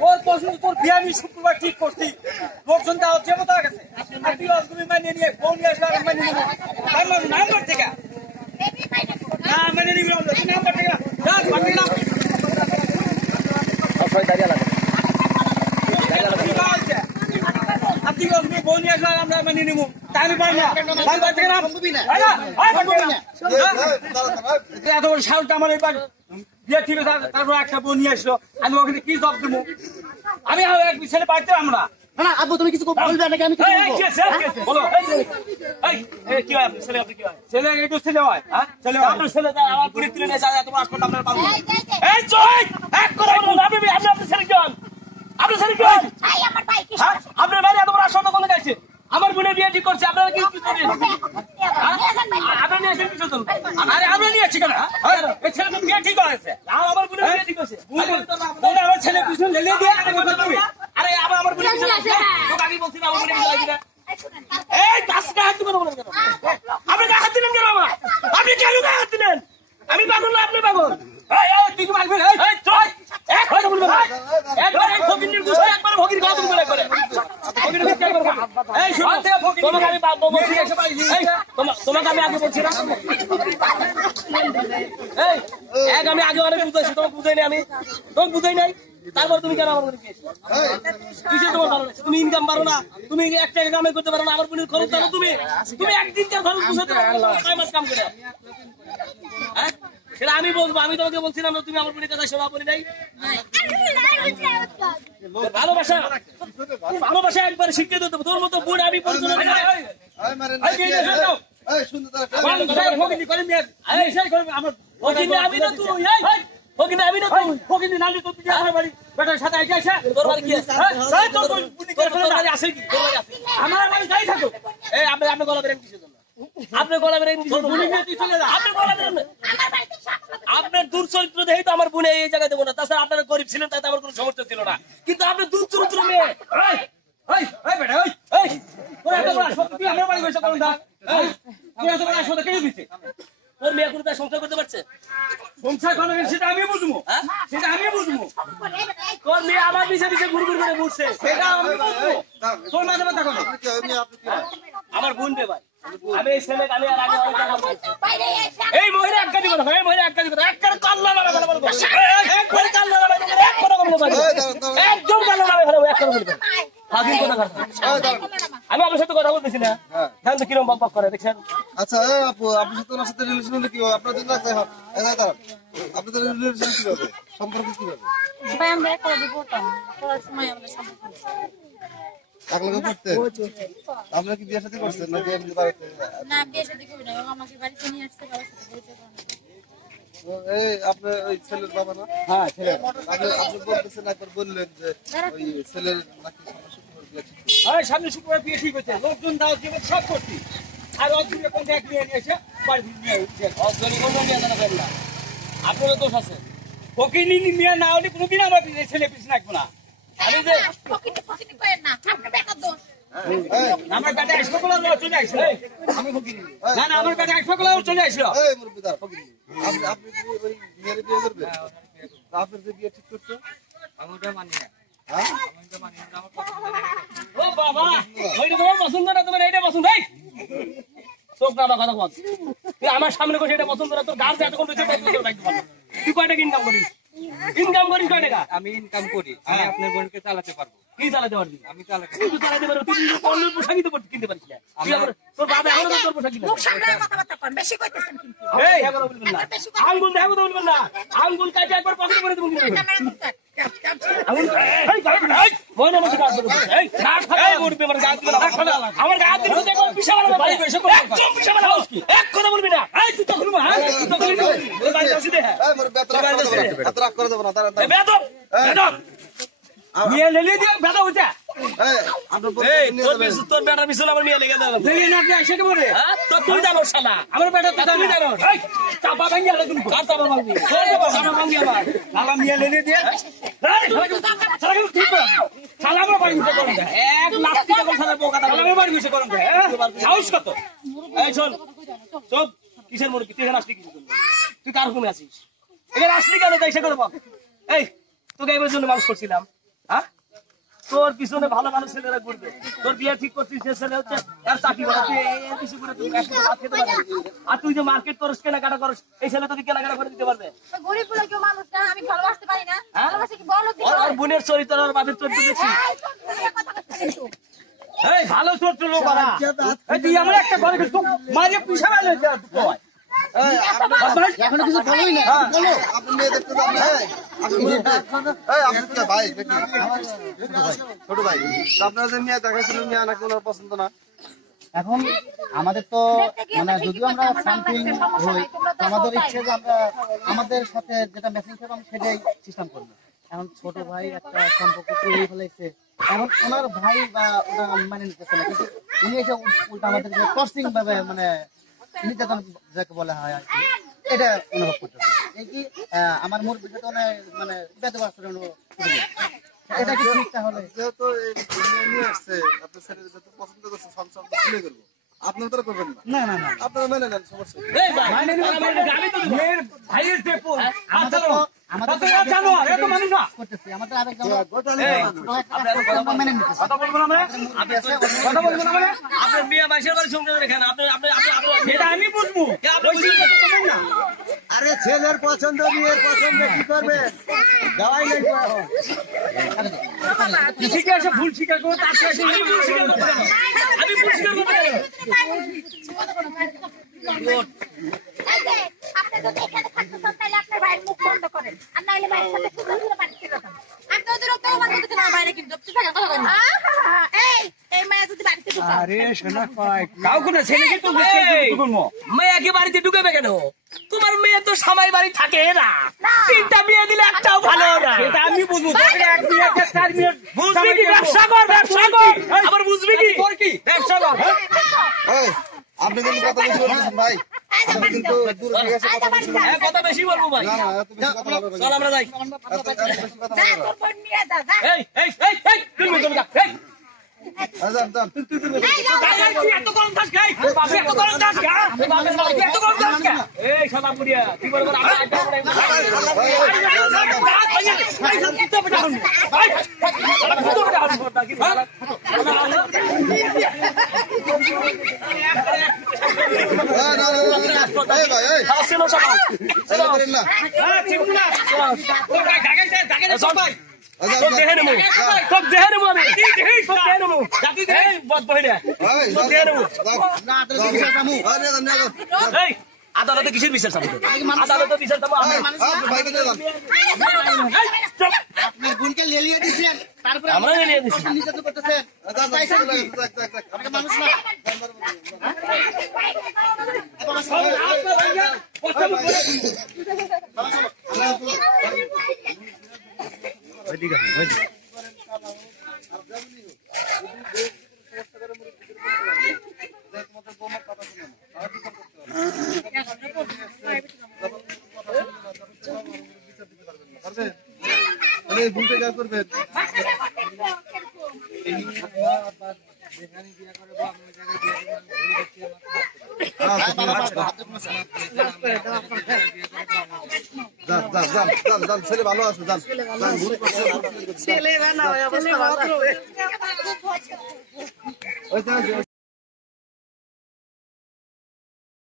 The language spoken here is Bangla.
তোর পছন্দ তোর বিয়ে আমি শুক্রবার ঠিক করছি লোকজন দাও যে মতো গেছে আর তুই তুমি মানিয়ে নিয়ে ফোন নিয়ে আসলে আর মানিয়ে নিবো নাম্বার থেকে না মানে নিবি নাম্বার থেকে দাঁড়িয়ে লাগে আপনি ফোন নিয়ে আসলে আমরা মানিয়ে নিবো তাই আমি পাই না এত বড় সাহসটা আমার এবার বিয়ে ঠিক আছে তারপর একটা বোন নিয়ে আসলো আমি ওখানে কি জব দেবো আমি এক ছেলে পাইতে আমরা না আব্বু তুমি কিছু বলবে নাকি আমি বলো কি হয় ছেলে আপনি কি হয় ছেলে একটু ছেলে হয় হ্যাঁ ছেলে আপনার ছেলে আমার পুরি তুলে নিয়ে যায় তোমার আসলে আপনার পাবো এই চল এক করে বলুন আপনি আপনার ছেলে কি হন আপনার ছেলে কি হয় আমার ভাই কি আপনার ভাই এত বড় আসলে কোন গাইছে আমার বোনের বিয়ে ঠিক করছে আপনারা কি করবেন আপনি নিয়ে এসেছেন কিছু আরে আমরা নিয়েছি কেন এই ছেলে তো বিয়ে ঠিক হয়েছে আমার বোনের বিয়ে ঠিক হয়েছে আমার ছেলে পিছনে লেলে দিয়ে আরে আমার বোনের পিছনে তোকে আগে বলছি না আমার বোনের পিছনে এই কাজটা হাত দিবেন বলেন কেন আপনি গায়ে হাত দিলেন কেন আমার আপনি কেন গায়ে হাত দিলেন আমি পাগল না আপনি পাগল এই এই তুই মারবি এই চল এক কথা বলবো একবার এই ফকিরের গুষ্টি একবার ফকির গায়ে তুমি বলে ফকিরের গুষ্টি একবার এই শুনো তোমাকে আমি বলছি এসে পাইছি এই তোমাকে আমি আগে বলছি না এই এক আমি আগে অনেক বুঝাইছি তোমাকে বুঝাই নাই আমি তোমাকে বুঝাই নাই তারপর তুমি কেন আমার বলে কিসে তোমার ভালো লাগছে তুমি ইনকাম পারো না তুমি একটা কামাই করতে পারো না আমার বোনের খরচ জানো তুমি একদিন কার খরচ বুঝাতে পারো না 6 মাস কাম করে হ্যাঁ সেটা আমি বলবো আমি তোমাকে বলছিলাম না তুমি আমার বোনের কথা শোনা বলি নাই ভালোবাসা ভালোবাসা একবার শিখতে দেবো তোর মতো বোন আমি পরিচয় আমি না তুই ফকিনি আমি না তুই ফকিনি নালি তো তুই আমার বাড়ি বেটার সাথে আইসা আইসা তোর বাড়ি কি আছে তোর বাড়ি আছে কি আমার বাড়ি যাই থাকো এই আপনি গলা বেরেন কিসের জন্য আপনি গলা বেরেন কিসের জন্য আপনি গলা বেরেন আপনার দুর্চরিত্র দেখেই তো আমার বোনে এই জায়গায় দেবো না তাছাড়া আপনারা গরিব ছিলেন তাতে আমার কোনো সমস্যা ছিল না কিন্তু আপনি দুর্চরিত্র মেয়ে বেটা তুই আমার বাড়ি বসে করুন তুই এত বড় আসলে কে দিচ্ছে তোর মেয়ে কোনো তার সংসার করতে পারছে সংসার করা সেটা আমি বুঝবো সেটা আমি বুঝবো তোর মেয়ে আমার পিছে পিছে ঘুর ঘুর করে ঘুরছে সেটা আমি বুঝবো তোর মাঝে মাথা করো আমার বোন রে ভাই আমি এই ছেলে আমি আর আগে এই মহিলা এক কাটি কথা এই মহিলা এক কাটি কথা এক কাটি কাল্লা মারা ভালো ভালো এক করে কাল্লা মারা এক কথা বলতে পারি একদম কাল্লা মারা ভালো এক কথা বলতে স্বাধীন কথা আমি আপনার সাথে কথা বলতেছি না জানতো কিরকম বক বক করে দেখছেন আচ্ছা আপু আপনার সাথে ওনার সাথে রিলেশন হলে কি হবে আপনাদের না আপনাদের রিলেশন কি হবে সম্পর্ক কি হবে ভাই আমরা একলা দিব পড়ার সময় আমরা সম্পর্ক একলা করতে আপনারা কি বিয়ে শাদী করছেন নাকি এমনি বাড়িতে না বিয়ে শাদী করি না আমাকে বাড়িতে নিয়ে আসতে বাবার সাথে বলতে পারেন এই আপনার ওই ছেলের বাবা না হ্যাঁ ছেলে আপনি বলতেছেন একবার বললেন যে ওই ছেলের নাকি সমস্যা হ্যাঁ সামনে শুক্রবার বিয়ে ঠিক হচ্ছে লোকজন দাও জীবন সব করছি আর অদূরে কোন এক নিয়ে এসে বাড়ি নিয়ে অদূরে কোন নিয়ে জানা পারি না আপনারও দোষ আছে ফকিনি নিয়ে না হলে কোনোদিন আমার ছেলে পিছনে রাখবো না আমি যে ফকিনি করেন না আপনার বেটার দোষ আমার কাছে আসবে বলে চলে আসলো আমি ফকিনি না না আমার কাছে আসবে বলে চলে আসলো এই মুরব্বিদার ফকিনি আপনি কি ওই মেয়ের বিয়ে করবেন আপনার যে বিয়ে ঠিক করতে আমারটা মানি না হ্যাঁ আমারটা মানি না আমার পছন্দ না ও বাবা ওইটা তোমার পছন্দ না তোমার এইটা পছন্দ এই চোখ না কথা বল তুই আমার সামনে বসে এটা পছন্দ না তোর গাছ এত কোন বিষয় রাখতে পারবো তুই কয় টাকা ইনকাম করিস কয় টাকা আমি ইনকাম করি আমি আপনার বোনকে চালাতে পারবো কি চালাতে পারবি আমি চালাতে তুই চালাতে পারবি তুই অন্য পোশাকই তো কিনতে পারিস না তোর বাবা এখনো তোর পোশাক কিনতে মুখ সামনে কথাবার্তা করেন বেশি কইতেছেন কিন্তু এই বলবেন না আঙ্গুল দেখো তো বলবেন না আঙ্গুল কাটে একবার পকেটে করে দেবো আঙ্গুল এই গাড়ি এই মনে মনে কাজ করব এই কাজ খাই করবে আমার গাছ দিবে আমার গাছ দিবে দেখো বিশাল ভাই এসে করব একদম বিশাল কি এক কথা বলবি না এই তুই তো খুলবা হ্যাঁ তুই তো খুলবি ওই ভাই আসি দে এই মোর বেতরা রাগ করে দেব না তারা বেদব বেদব নিয়ে লেলে দিয়ে বেদব হইতা এই আপনার এই তোর বেটার পিছনে আমার মিয়া লেগে দাও লেগে না আপনি এসে কি বলে হ্যাঁ তো তুই জানো শালা আমার বেটা তো তুই জানো এই চাপা ভাঙিয়া লাগি কার চাপা ভাঙবি তোর চাপা ভাঙিয়া ভাই শালা মিয়া লেলে দিয়ে শালা ঠিক করে শালা আমার বাড়ি ঘুরে করুন এক লাখ টাকা করে শালা বোকা শালা আমার বাড়ি ঘুরে করুন হাউস কত এই চল চল কিসের মনে তুই এখানে আসলি কি তুই কার হুকুমে আছিস এখানে আসলি কেন তাই সে করে বল এই তোকে এবার জন্য মানুষ করছিলাম, হ্যাঁ? তোর পিছনে ভালো ভালো ছেলেরা ঘুরবে, তোর বিয়ে ঠিক করছিস, যে ছেলে হচ্ছে আর চাকরি করে, তুই এর পিছু করে তুই একসাথে ভাত খেতে পারবি। আর তুই যে মার্কেট করস, কেনাকাটা করস, এই ছেলে তোকে কেনাকাটা করে দিতে পারবে? গরিব বলে কেউ মানুষ না, আমি ভালোবাসতে পারি না। হ্যাঁ? ভালোবাসে কি বড় লোক দিতে ওর হয়? বোনের চরিত্র আর বাপের চরিত্র দেখছি। এই কথা কথা কিন্তু। এই ভালো চরিত্র লোক বাড়া। এই তুই আমরা একটা ঘরে গেছিস, মারিয়ে পিছা মেলে হয়। এখনো কিছু বলোই না, বলো। আপনি মেয়ে দেখতে যান না, আপনি কে ভাই নাকি? ছোট ভাই, তা আপনারা যে মেয়ে দেখাচ্ছিলেন, মেয়ে নাকি ওনার পছন্দ না? এখন আমাদের তো মানে যদিও আমরা সামথিং হই, তো আমাদের ইচ্ছে যে আমরা আমাদের সাথে যেটা ম্যাচিং করবো আমি সেটাই সিস্টেম করবো। এখন ছোট ভাই একটা সম্পর্ক করেই ফেলেছে, এখন ওনার ভাই বা ওটা মানে নিতেছে না, কিন্তু উনি এসে উল্টা আমাদের টর্চিং ভাবে মানে নির্যাতন যাকে বলা হয় আর কি, এটা অনুভব করতেছে। এই কি আমার মোট বিষয়টা মানে বেঁধে বাস্তব এটা কি ঠিক? তাহলে যেহেতু এই মেয়ে নিয়ে আসছে, আপনার ছেলে যেহেতু পছন্দ করছে, সংসার ছেলে করবো, আপনারা তো করবেন না, না না না আপনারা মেনে নেন, সমস্যা নেই। এই ভাই, আমি তো মেয়ের ভাইয়ের দেখো, আমাদের তো আমাদের তো জানো এত মানুষ না করতেছি, আমাদের আবেগ এই, মেনে নিতেছি। কথা বলবো না কথা বলবো না মানে আপনার মেয়ে মাসের বাড়ি সংসার রেখেন, আপনি আপনি আপনি এটা আমি বুঝবো, আপনি বুঝবেন তো করবেন না। আরে ছেলের পছন্দ মেয়ের পছন্দ কি করবে? যাওয়াই নাই শিখে এসে ভুল স্বীকার করবো, তার সাথে আমি ভুল স্বীকার করবো কেন? আমি ভুল স্বীকার করবো কেন? এই যে, আপনি যদি এখানে থাকতে চান, তাহলে আপনার ভাইয়ের মুখ বন্ধ করেন। আর নাহলে ভাইয়ের সাথে সুন্দর করে বাড়ি চলে যান। আপনি ওদের তো আমার মধ্যে আমার বাইরে কিন্তু আপনি থাকেন, কথা বলেন। এই মায়া যদি বাড়িতে ঢুকান। কাউকে না ছেলে কিন্তু মেয়েকে বাড়িতে ঢুকাবে কেন? তোমার মেয়ে তো সবাই বাড়ি থাকে না, তিনটা বিয়ে দিলে একটাও ভালো না। এটা আমি বুঝবো, বুঝবি কি? ব্যবসা কর, ব্যবসা কর, আবার বুঝবি কি? তোর কি ব্যবসা কর? এই, আপনি কিন্তু কথা বেশি বলছেন ভাই, আপনি কিন্তু দূরে থেকে এসে কথা বলছেন। হ্যাঁ, কথা বেশি বলবো ভাই। না না, এত বেশি কথা বলবেন না। চল আমরা যাই। এত বেশি কথা যা, বলবেন না। তোর বোন নিয়ে যা, যা। এই এই এই এই তুই মতো যা। এই যান, যান। এই যাও, তুই এত গরম থাস খাই, তুই এত গরম থাস খা, তুই এত গরম থাস খা। এই সাদা পুরিয়া তুই বড় বড় আমরা আড্ডা করে না, না, না, না। এই ভাই, এই, এই করেন না। আদালতে কিসের বিচার চাবো? আদালতে বিচার চাবো ভাইকে নিয়ে যান। আপনার বোনকে লেলিয়ে দিচ্ছেন, তারপরে আমরা নিয়ে দিচ্ছি। নির্যাতন করতেছেন। যান, চাইছেন কি? যান, যান, যান। আপনি মানুষ না। পারবেন? তাহলে এই ভুলটা যা করবেন, যান, যান, যান, যান, যান, ছেলে ভালো আছে, যান, যান, ভুল করছে, ওই যে,